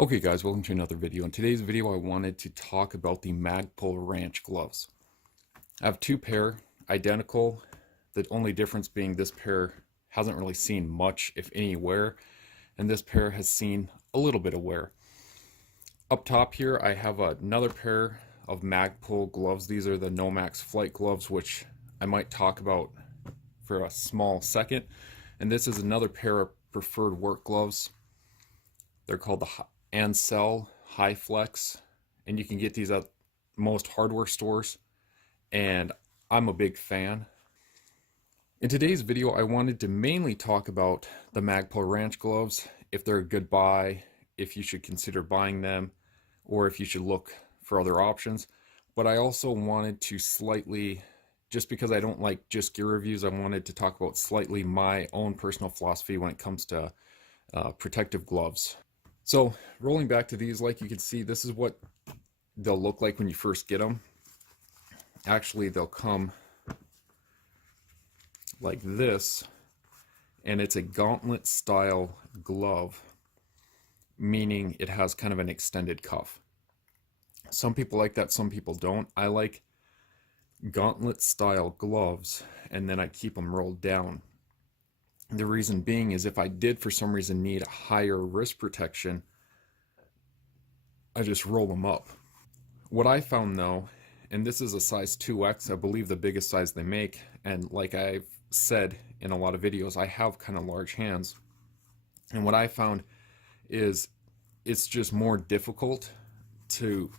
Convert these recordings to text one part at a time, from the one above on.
Okay guys, welcome to another video. In today's video I wanted to talk about the Magpul Ranch Gloves. I have two pair, identical, the only difference being this pair hasn't really seen much, if any, wear, and this pair has seen a little bit of wear. Up top here I have another pair of Magpul gloves. These are the Nomax flight gloves, which I might talk about for a small second. And this is another pair of preferred work gloves. They're called the Ansell HyFlex, and you can get these at most hardware stores, and I'm a big fan. In today's video, I wanted to mainly talk about the Magpul Ranch gloves, if they're a good buy, if you should consider buying them, or if you should look for other options. But I also wanted to slightly, just because I don't like just gear reviews, I wanted to talk about slightly my own personal philosophy when it comes to protective gloves. So rolling back to these, like you can see, this is what they'll look like when you first get them. Actually, they'll come like this, and it's a gauntlet style glove, meaning it has kind of an extended cuff. Some people like that, some people don't. I like gauntlet style gloves, and then I keep them rolled down. The reason being is if I did for some reason need a higher wrist protection, I just roll them up. What I found though, and this is a size 2X, I believe the biggest size they make, and like I've said in a lot of videos, I have kind of large hands. And what I found is it's just more difficult to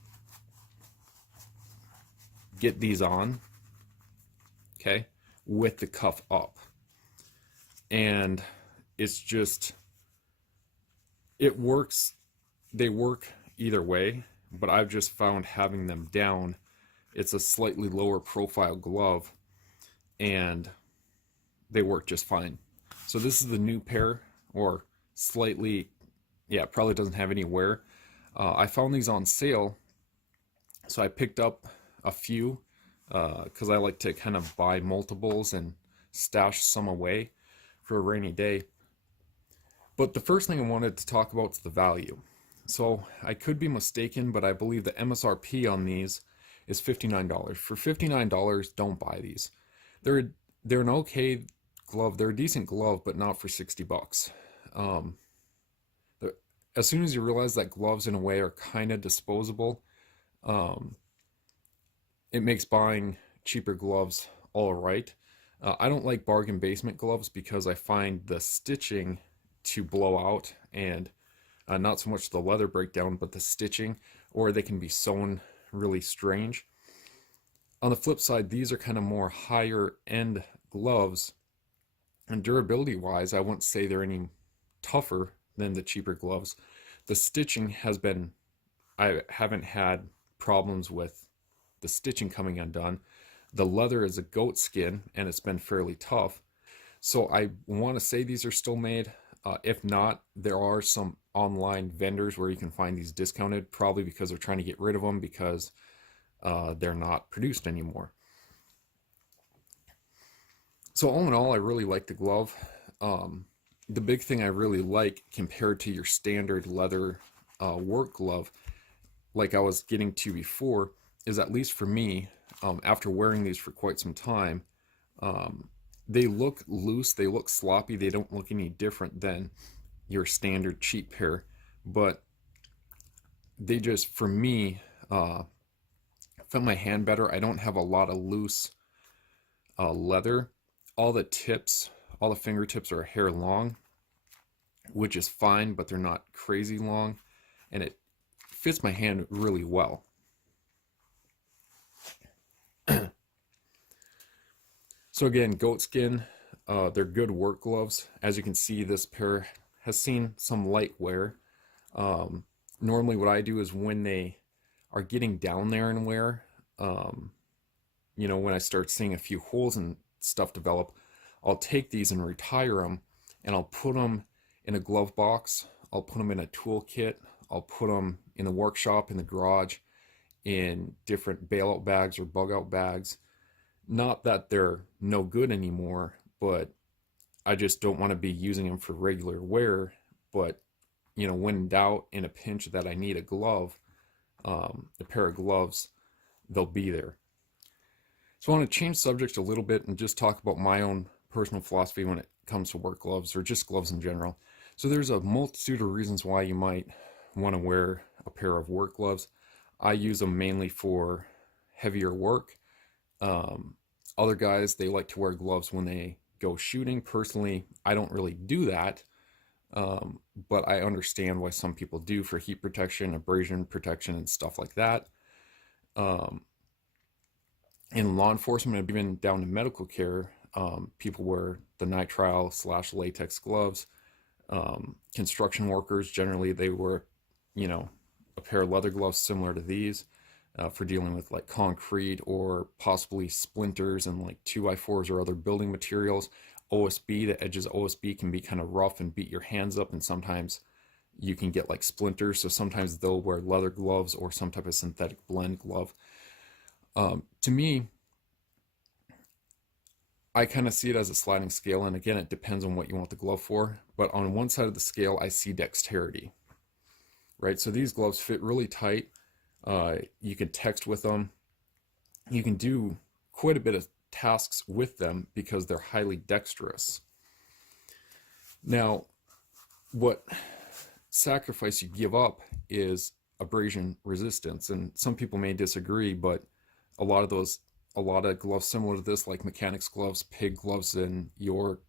get these on, okay, with the cuff up. And it's just, it works, they work either way, but I've just found having them down, it's a slightly lower profile glove, and they work just fine. So this is the new pair, or slightly, yeah, probably doesn't have any wear. I found these on sale, so I picked up a few, because I like to kind of buy multiples and stash some away for a rainy day. But the first thing I wanted to talk about is the value. So I could be mistaken, but I believe the MSRP on these is $59. For $59, don't buy these. They're an okay glove. They're a decent glove, but not for 60 bucks. As soon as you realize that gloves in a way are kind of disposable, it makes buying cheaper gloves all right. I don't like bargain basement gloves because I find the stitching to blow out, and not so much the leather breakdown, but the stitching, or they can be sewn really strange. On the flip side, these are kind of more higher end gloves, and durability wise, I wouldn't say they're any tougher than the cheaper gloves. The stitching has been, I haven't had problems with the stitching coming undone. The leather is a goat skin, and it's been fairly tough. So I want to say these are still made. If not, there are some online vendors where you can find these discounted, probably because they're trying to get rid of them because they're not produced anymore. So all in all, I really like the glove. The big thing I really like compared to your standard leather work glove, like I was getting to before, is at least for me, after wearing these for quite some time, they look loose, they look sloppy, they don't look any different than your standard cheap pair, but they just, for me, fit my hand better. I don't have a lot of loose leather. All the tips, all the fingertips are a hair long, which is fine, but they're not crazy long, and it fits my hand really well. So again, goat skin, they're good work gloves. As you can see, this pair has seen some light wear. Normally what I do is when they are getting down there in wear, you know, when I start seeing a few holes and stuff develop, I'll take these and retire them, and I'll put them in a glove box. I'll put them in a tool kit. I'll put them in the workshop, in the garage, in different bailout bags or bug out bags. Not that they're no good anymore, but I just don't want to be using them for regular wear. But you know, when in doubt, in a pinch that I need a glove, a pair of gloves, they'll be there. So I want to change subjects a little bit and just talk about my own personal philosophy when it comes to work gloves or just gloves in general. So there's a multitude of reasons why you might want to wear a pair of work gloves. I use them mainly for heavier work. Other guys, they like to wear gloves when they go shooting. Personally, I don't really do that, but I understand why some people do for heat protection, abrasion protection, and stuff like that. In law enforcement and even down to medical care, people wear the nitrile/latex gloves. Construction workers, generally, they wear, you know, a pair of leather gloves similar to these for dealing with like concrete or possibly splinters and like 2x4s or other building materials. OSB, the edges of OSB can be kind of rough and beat your hands up, and sometimes you can get like splinters. So sometimes they'll wear leather gloves or some type of synthetic blend glove. To me, I kind of see it as a sliding scale, and again, it depends on what you want the glove for. But on one side of the scale, I see dexterity, right? So these gloves fit really tight. You can text with them. You can do quite a bit of tasks with them because they're highly dexterous. Now, what sacrifice you give up is abrasion resistance, and some people may disagree, but a lot of gloves similar to this, like mechanics gloves, pig gloves, and your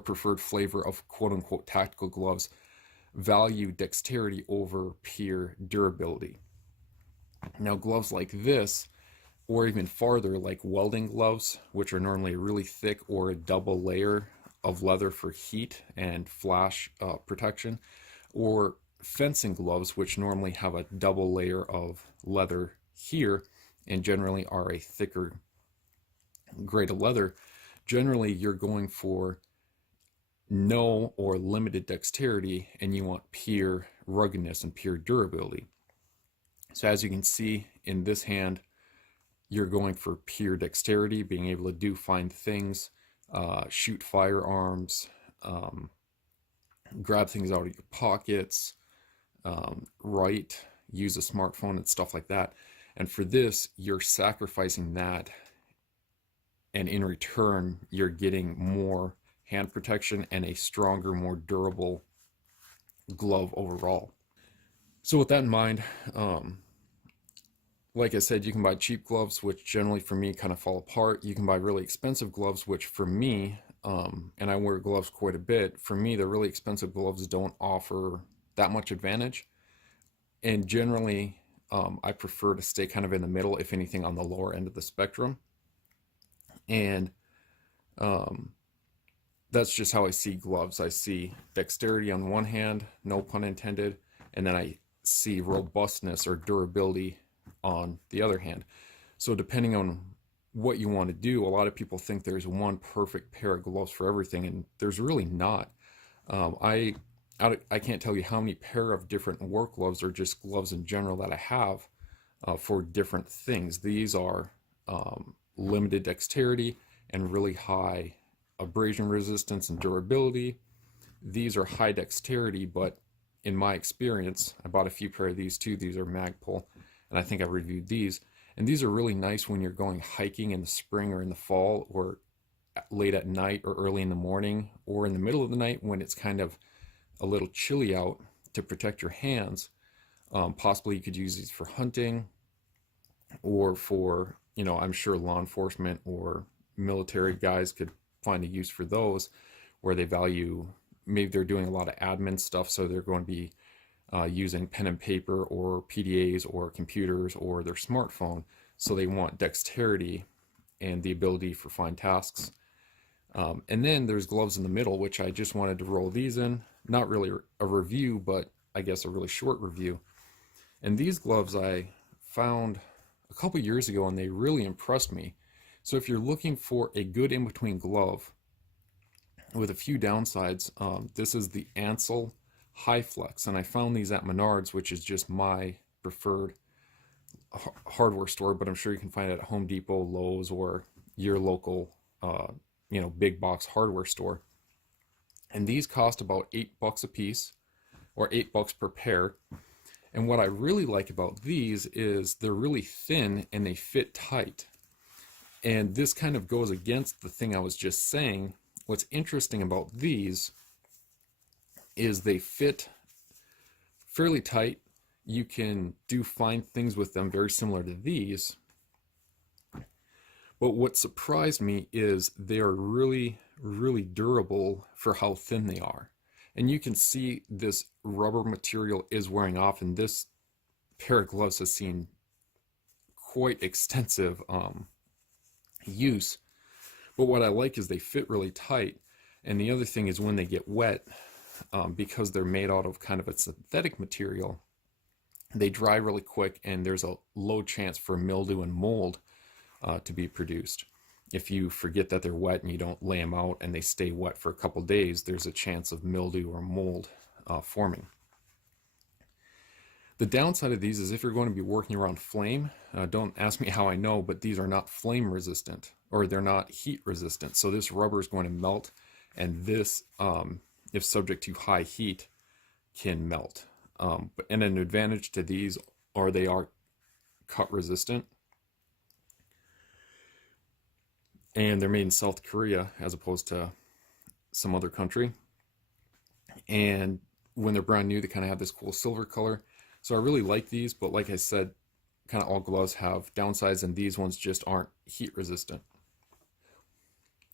preferred flavor of quote-unquote tactical gloves, value dexterity over pure durability. Now, gloves like this, or even farther, like welding gloves, which are normally a really thick or a double layer of leather for heat and flash protection, or fencing gloves, which normally have a double layer of leather here and generally are a thicker grade of leather. Generally, you're going for no or limited dexterity, and you want pure ruggedness and pure durability. So as you can see in this hand, you're going for pure dexterity, being able to do fine things, shoot firearms, grab things out of your pockets, write, use a smartphone and stuff like that. And for this, you're sacrificing that, and in return, you're getting more hand protection and a stronger, more durable glove overall. So with that in mind, like I said, you can buy cheap gloves, which generally for me kind of fall apart. You can buy really expensive gloves, which for me, and I wear gloves quite a bit, for me, the really expensive gloves don't offer that much advantage. And generally, I prefer to stay kind of in the middle, if anything, on the lower end of the spectrum. And that's just how I see gloves. I see dexterity on one hand, no pun intended, and then I see robustness or durability on the other hand. So depending on what you want to do, a lot of people think there's one perfect pair of gloves for everything, and there's really not. I can't tell you how many pair of different work gloves or just gloves in general that I have for different things. These are limited dexterity and really high abrasion resistance and durability. These are high dexterity, but in my experience, I bought a few pair of these too. These are Magpul, and I think I reviewed these. And these are really nice when you're going hiking in the spring or in the fall, or late at night or early in the morning, or in the middle of the night when it's kind of a little chilly out, to protect your hands. Possibly you could use these for hunting, or for, you know, I'm sure law enforcement or military guys could find a use for those, where they value, maybe they're doing a lot of admin stuff, so they're going to be using pen and paper or PDAs or computers or their smartphone, so they want dexterity and the ability for fine tasks. And then there's gloves in the middle, which I just wanted to roll these in. Not really a review, but I guess a really short review. And these gloves I found a couple years ago, and they really impressed me. So if you're looking for a good in-between glove with a few downsides, this is the Ansell HyFlex, and I found these at Menards, which is just my preferred hardware store, but I'm sure you can find it at Home Depot, Lowe's, or your local big box hardware store. And these cost about $8 a piece, or $8 per pair. And what I really like about these is they're really thin and they fit tight. And this kind of goes against the thing I was just saying. What's interesting about these is they fit fairly tight. You can do fine things with them, very similar to these. But what surprised me is they are really, really durable for how thin they are. And you can see this rubber material is wearing off, and this pair of gloves has seen quite extensive use. But what I like is they fit really tight. And the other thing is when they get wet, because they're made out of kind of a synthetic material, they dry really quick, and there's a low chance for mildew and mold to be produced. If you forget that they're wet and you don't lay them out and they stay wet for a couple days, there's a chance of mildew or mold forming. The downside of these is if you're going to be working around flame, don't ask me how I know, but these are not flame resistant, or they're not heat resistant. So this rubber is going to melt, and this, if subject to high heat, can melt. And an advantage to these are they are cut resistant. And they're made in South Korea as opposed to some other country. And when they're brand new, they kind of have this cool silver color. So I really like these, but like I said, kind of all gloves have downsides, and these ones just aren't heat resistant.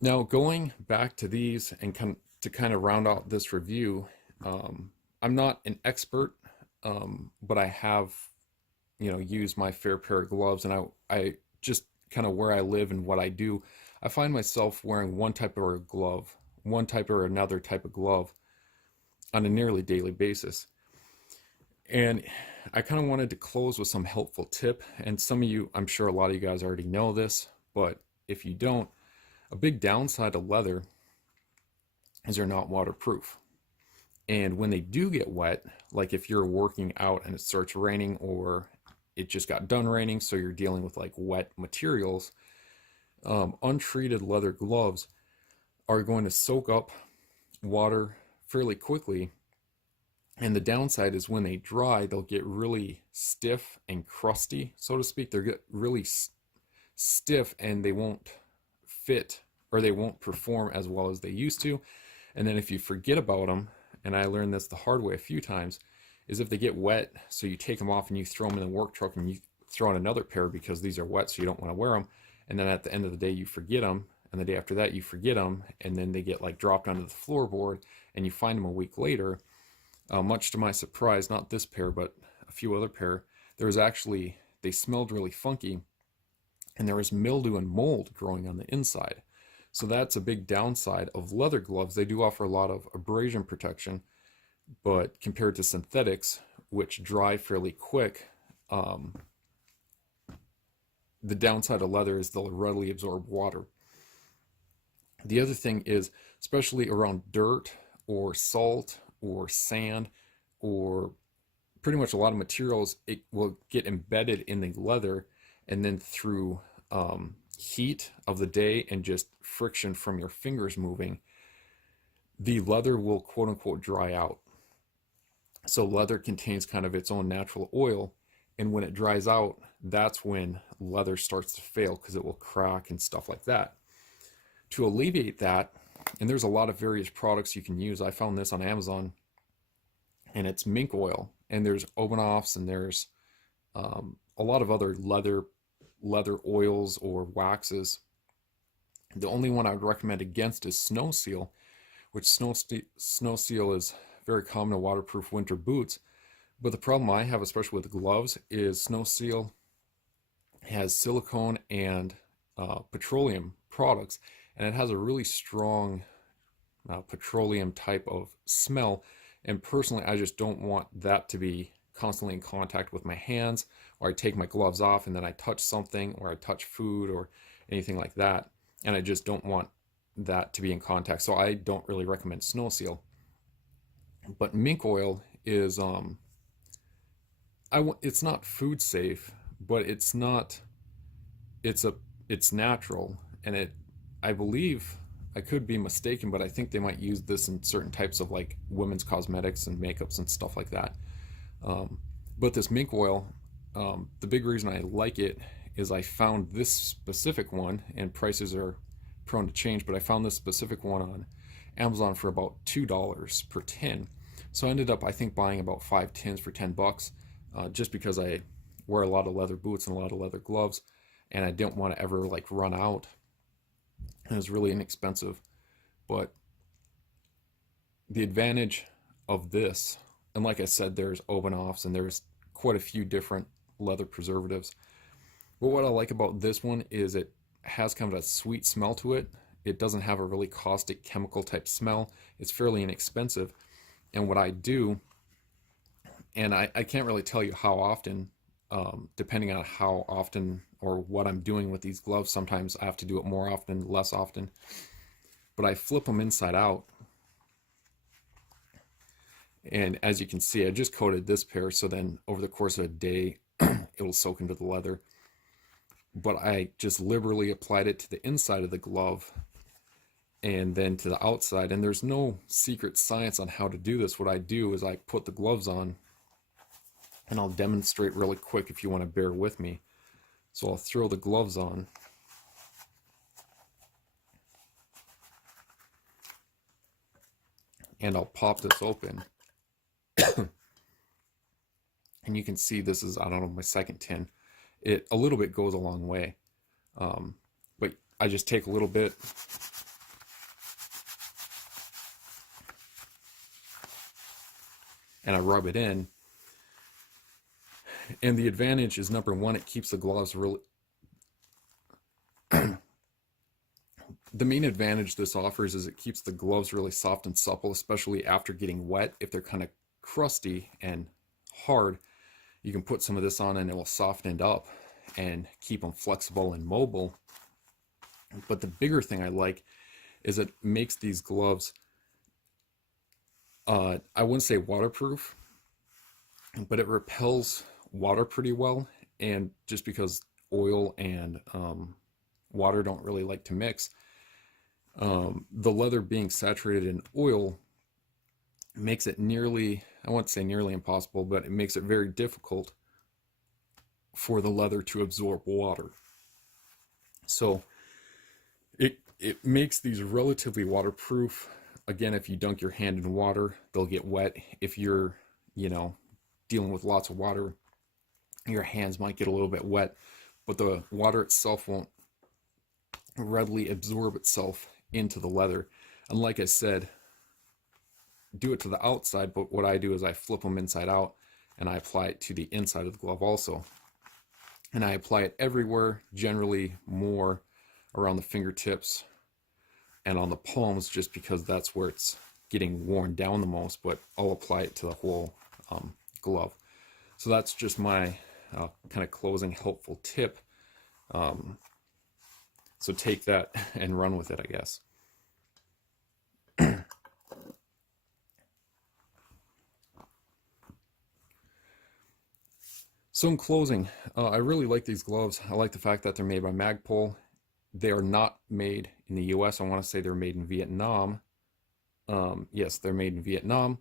Now, going back to these and to kind of round out this review, I'm not an expert, but I have, used my fair pair of gloves, and I just kind of where I live and what I do, I find myself wearing one type of another type of glove on a nearly daily basis. And I kind of wanted to close with some helpful tip. And some of you, I'm sure a lot of you guys already know this, but if you don't, a big downside of leather is they're not waterproof. And when they do get wet, like if you're working out and it starts raining, or it just got done raining, so you're dealing with like wet materials, untreated leather gloves are going to soak up water fairly quickly. And the downside is when they dry, they'll get really stiff and crusty, so to speak. They'll get really stiff, and they won't fit, or they won't perform as well as they used to. And then if you forget about them, and I learned this the hard way a few times, is if they get wet, so you take them off and you throw them in the work truck and you throw in another pair because these are wet, so you don't want to wear them. And then at the end of the day, you forget them. And the day after that, you forget them. And then they get like dropped onto the floorboard, and you find them a week later. Much to my surprise, not this pair, but a few other pair, they smelled really funky, and there was mildew and mold growing on the inside. So that's a big downside of leather gloves. They do offer a lot of abrasion protection, but compared to synthetics, which dry fairly quick, the downside of leather is they'll readily absorb water. The other thing is, especially around dirt or salt or sand or pretty much a lot of materials, it will get embedded in the leather, and then through heat of the day and just friction from your fingers moving, the leather will quote unquote dry out. So leather contains kind of its own natural oil, and when it dries out, that's when leather starts to fail because it will crack and stuff like that. To alleviate that, and there's a lot of various products you can use. I found this on Amazon, and it's mink oil, and there's Obenaufs, and there's a lot of other leather oils or waxes. The only one I would recommend against is Snow Seal, which Snow Seal is very common in waterproof winter boots. But the problem I have, especially with gloves, is Snow Seal has silicone and petroleum products, and it has a really strong petroleum type of smell. And personally, I just don't want that to be constantly in contact with my hands, or I take my gloves off and then I touch something, or I touch food or anything like that, and I just don't want that to be in contact. So I don't really recommend Snow Seal. But mink oil is it's not food safe, but it's natural, and I believe I could be mistaken, but I think they might use this in certain types of like women's cosmetics and makeups and stuff like that. But this mink oil, the big reason I like it is I found this specific one, and prices are prone to change, but I found this specific one on Amazon for about $2 per tin. So I ended up, I think, buying about 5 tins for $10, just because I wear a lot of leather boots and a lot of leather gloves, and I didn't want to ever like run out. And it was really inexpensive. But the advantage of this, and like I said, there's open-offs and there's quite a few different leather preservatives. But what I like about this one is it has kind of a sweet smell to it. It doesn't have a really caustic chemical type smell. It's fairly inexpensive. And what I do, and I can't really tell you how often, depending on how often or what I'm doing with these gloves. Sometimes I have to do it more often, less often. But I flip them inside out. And as you can see, I just coated this pair, so then over the course of a day, it'll soak into the leather. But I just liberally applied it to the inside of the glove and then to the outside. And there's no secret science on how to do this. What I do is I put the gloves on, and I'll demonstrate really quick if you want to bear with me. So I'll throw the gloves on. And I'll pop this open. And you can see this is, I don't know, my second tin. It a little bit goes a long way. But I just take a little bit and I rub it in. And the advantage is, number one, it keeps the gloves really... The main advantage this offers is it keeps the gloves really soft and supple, especially after getting wet. If they're kind of crusty and hard, you can put some of this on and it will soften it up and keep them flexible and mobile. But the bigger thing I like is it makes these gloves, I wouldn't say waterproof, but it repels water pretty well. And just because oil and water don't really like to mix, the leather being saturated in oil makes it nearly, I won't say nearly impossible, but it makes it very difficult for the leather to absorb water. So it makes these relatively waterproof. Again, if you dunk your hand in water, they'll get wet. If you're, dealing with lots of water, your hands might get a little bit wet, but the water itself won't readily absorb itself into the leather. And like I said, do it to the outside, but what I do is I flip them inside out and I apply it to the inside of the glove also. And I apply it everywhere, generally more around the fingertips and on the palms, just because that's where it's getting worn down the most, but I'll apply it to the whole glove. So that's just my kind of closing helpful tip. So take that and run with it, I guess. So in closing, I really like these gloves. I like the fact that they're made by Magpul. They are not made in the US. I want to say they're made in Vietnam. Yes, they're made in Vietnam.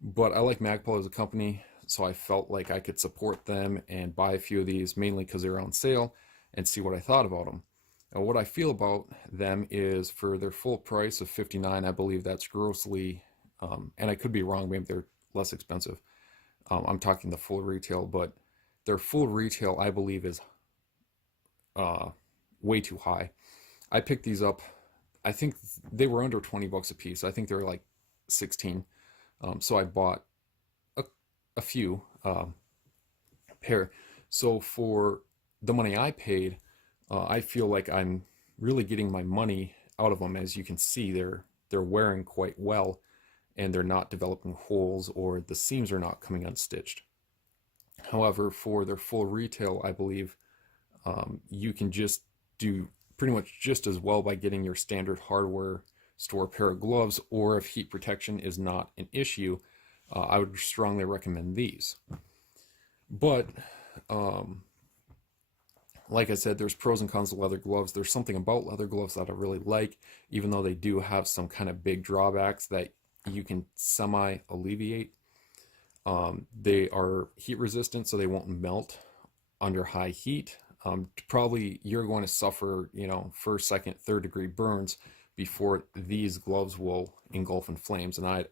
But I like Magpul as a company, so I felt like I could support them and buy a few of these, mainly because they were on sale, and see what I thought about them. Now, what I feel about them is, for their full price of $59, I believe that's grossly, and I could be wrong, maybe they're less expensive. I'm talking the full retail, but their full retail, I believe, is way too high. I picked these up, I think they were under 20 bucks a piece. I think they were like 16. So I bought a few pair. So for the money I paid, I feel like I'm really getting my money out of them. As you can see, they're wearing quite well, and they're not developing holes, or the seams are not coming unstitched. However, for their full retail, I believe you can just do pretty much just as well by getting your standard hardware store pair of gloves, or if heat protection is not an issue, I would strongly recommend these. But Like I said, there's pros and cons of leather gloves. There's something about leather gloves that I really like, even though they do have some kind of big drawbacks that you can semi alleviate. They are heat resistant, so they won't melt under high heat. Probably you're going to suffer, first, second, third degree burns before these gloves will engulf in flames. And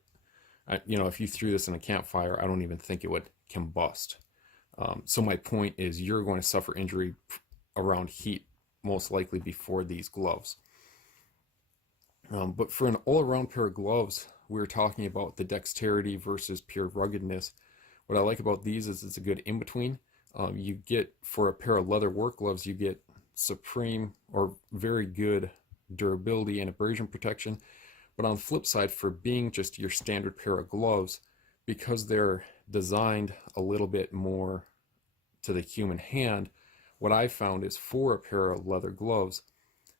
if you threw this in a campfire, I don't even think it would combust. So my point is, you're going to suffer injury around heat, most likely before these gloves. But for an all-around pair of gloves, we were talking about the dexterity versus pure ruggedness. What I like about these is it's a good in-between. You get, for a pair of leather work gloves, you get supreme or very good durability and abrasion protection. But on the flip side, for being just your standard pair of gloves, because they're designed a little bit more to the human hand, what I found is for a pair of leather gloves,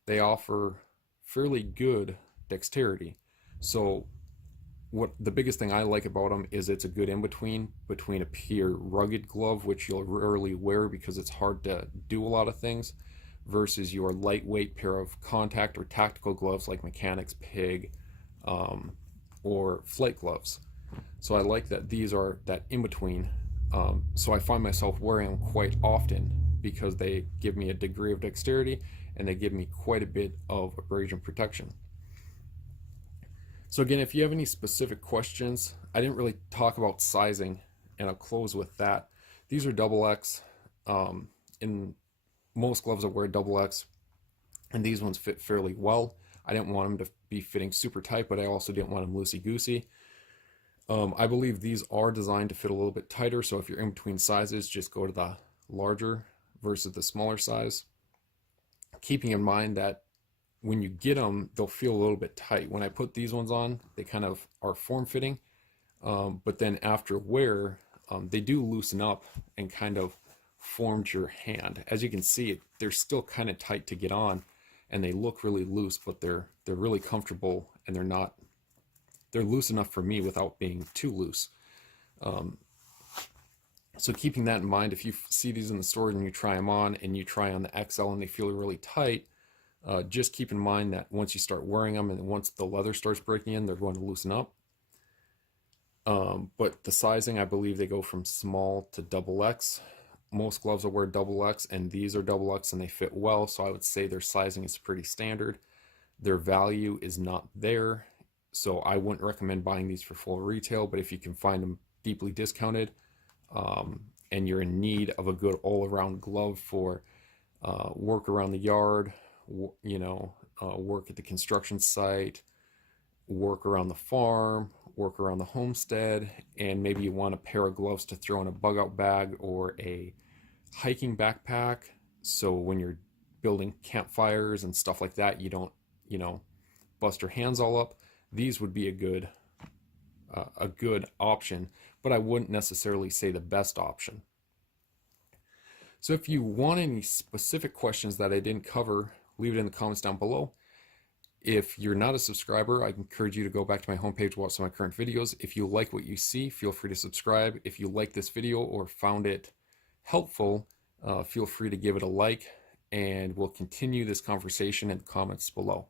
they offer fairly good dexterity. So what the biggest thing I like about them is it's a good in-between between a pure rugged glove, which you'll rarely wear because it's hard to do a lot of things, versus your lightweight pair of contact or tactical gloves like mechanics, pig, or flight gloves. So I like that these are that in-between. So I find myself wearing them quite often because they give me a degree of dexterity and they give me quite a bit of abrasion protection. So again, if you have any specific questions, I didn't really talk about sizing, and I'll close with that. These are double X. In most gloves I wear double X, and these ones fit fairly well. I didn't want them to be fitting super tight, but I also didn't want them loosey-goosey. I believe these are designed to fit a little bit tighter, so if you're in between sizes, just go to the larger versus the smaller size. Keeping in mind that when you get them, they'll feel a little bit tight. When I put these ones on, they kind of are form-fitting, but then after wear, they do loosen up and kind of form to your hand. As you can see, they're still kind of tight to get on, and they look really loose, but they're really comfortable, and they're loose enough for me without being too loose. So keeping that in mind, if you see these in the store and you try them on and you try on the XL and they feel really tight, just keep in mind that once you start wearing them and once the leather starts breaking in, they're going to loosen up. But the sizing, I believe they go from small to double X. Most gloves will wear double X, and these are double X and they fit well, so I would say their sizing is pretty standard. Their value is not there, so I wouldn't recommend buying these for full retail, but if you can find them deeply discounted, and you're in need of a good all-around glove for work around the yard, work at the construction site, work around the farm, work around the homestead, and maybe you want a pair of gloves to throw in a bug out bag or a hiking backpack, so when you're building campfires and stuff like that, you don't bust your hands all up. These would be a good option, but I wouldn't necessarily say the best option. So if you want any specific questions that I didn't cover, leave it in the comments down below. If you're not a subscriber, I encourage you to go back to my homepage, watch some of my current videos. If you like what you see, feel free to subscribe. If you like this video or found it helpful, feel free to give it a like, and we'll continue this conversation in the comments below.